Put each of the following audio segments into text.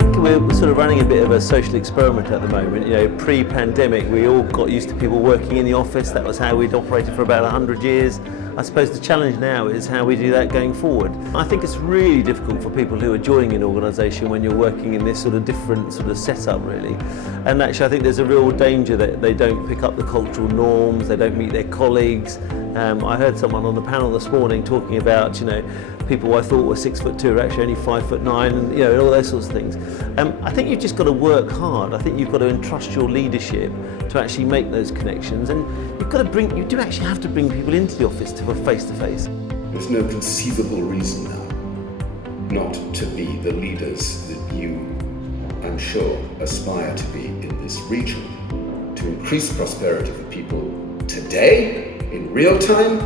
think we're sort of running a bit of a social experiment at the moment. You know, pre-pandemic, we all got used to people working in the office. That was how we'd operated for about 100 years. I suppose the challenge now is how we do that going forward. I think it's really difficult for people who are joining an organisation when you're working in this sort of different sort of setup, really. And actually, I think there's a real danger that they don't pick up the cultural norms, they don't meet their colleagues. I heard someone on the panel this morning talking about, you know, people I thought were 6'2" are actually only 5'9", and you know, and all those sorts of things. I think you've just got to work hard. I think you've got to entrust your leadership to actually make those connections, and you do actually have to bring people into the office to a face-to-face. There's no conceivable reason now not to be the leaders that you, I'm sure, aspire to be in this region, to increase prosperity for people today, in real time,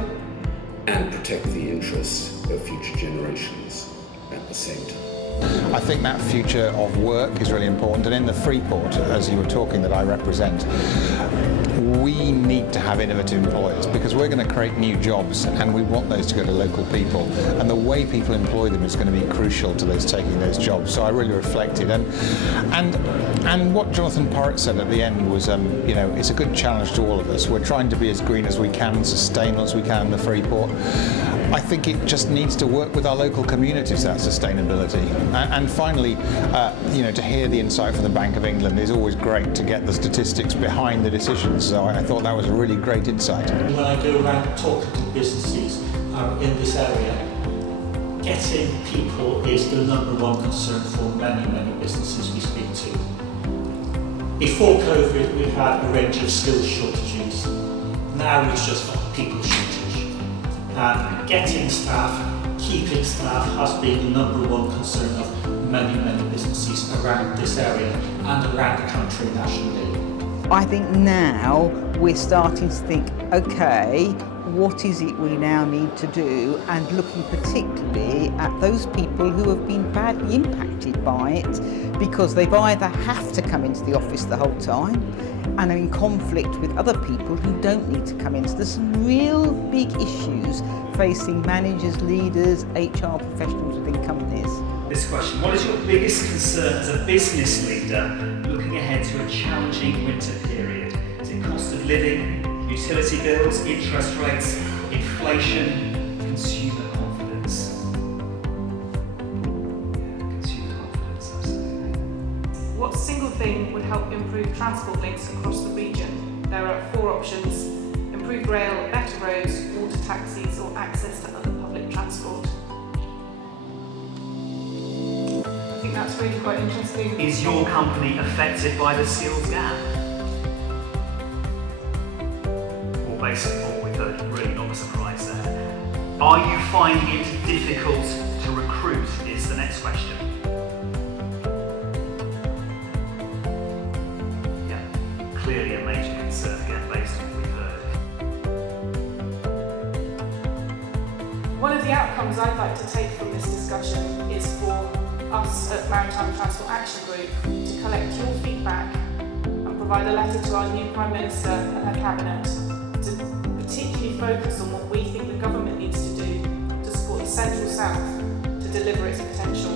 and protect the interests of future generations at the same time. I think that future of work is really important, and in the Freeport, as you were talking, that I represent, we need to have innovative employers because we're going to create new jobs and we want those to go to local people, and the way people employ them is going to be crucial to those taking those jobs. So I really reflected, and what Jonathan Porritt said at the end was, you know, it's a good challenge to all of us. We're trying to be as green as we can, sustainable as we can in the Freeport. I think it just needs to work with our local communities, that sustainability. And finally, you know, to hear the insight from the Bank of England is always great, to get the statistics behind the decisions. So I thought that was a really great insight. When I go around talking to businesses in this area, getting people is the number one concern for many, many businesses we speak to. Before COVID, we had a range of skills shortages. Now it's just people shortage. And getting staff, keeping staff has been the number one concern of many, many businesses around this area and around the country nationally. I think now we're starting to think, okay, what is it we now need to do, and looking particularly at those people who have been badly impacted by it because they've either have to come into the office the whole time and are in conflict with other people who don't need to come in. So there's some real big issues facing managers, leaders, HR professionals within companies. This question: what is your biggest concern as a business leader looking ahead to a challenging winter period? Is it cost of living, utility bills, interest rates, inflation, consumer confidence? Consumer confidence, absolutely. What single thing would help improve transport links across the region? There are 4 options: improved rail, better roads, water taxis, or access to other public transport. I think that's really quite interesting. Is your company affected by the skills gap? Well, basically what we've heard, really not a surprise there. Are you finding it difficult to recruit is the next question. Yeah, clearly a major concern again based on what we've heard. One of the outcomes I'd like to take from this discussion is for us at Maritime Transport Action Group to collect your feedback and provide a letter to our new Prime Minister and her Cabinet to particularly focus on what we think the government needs to do to support the Central South to deliver its potential.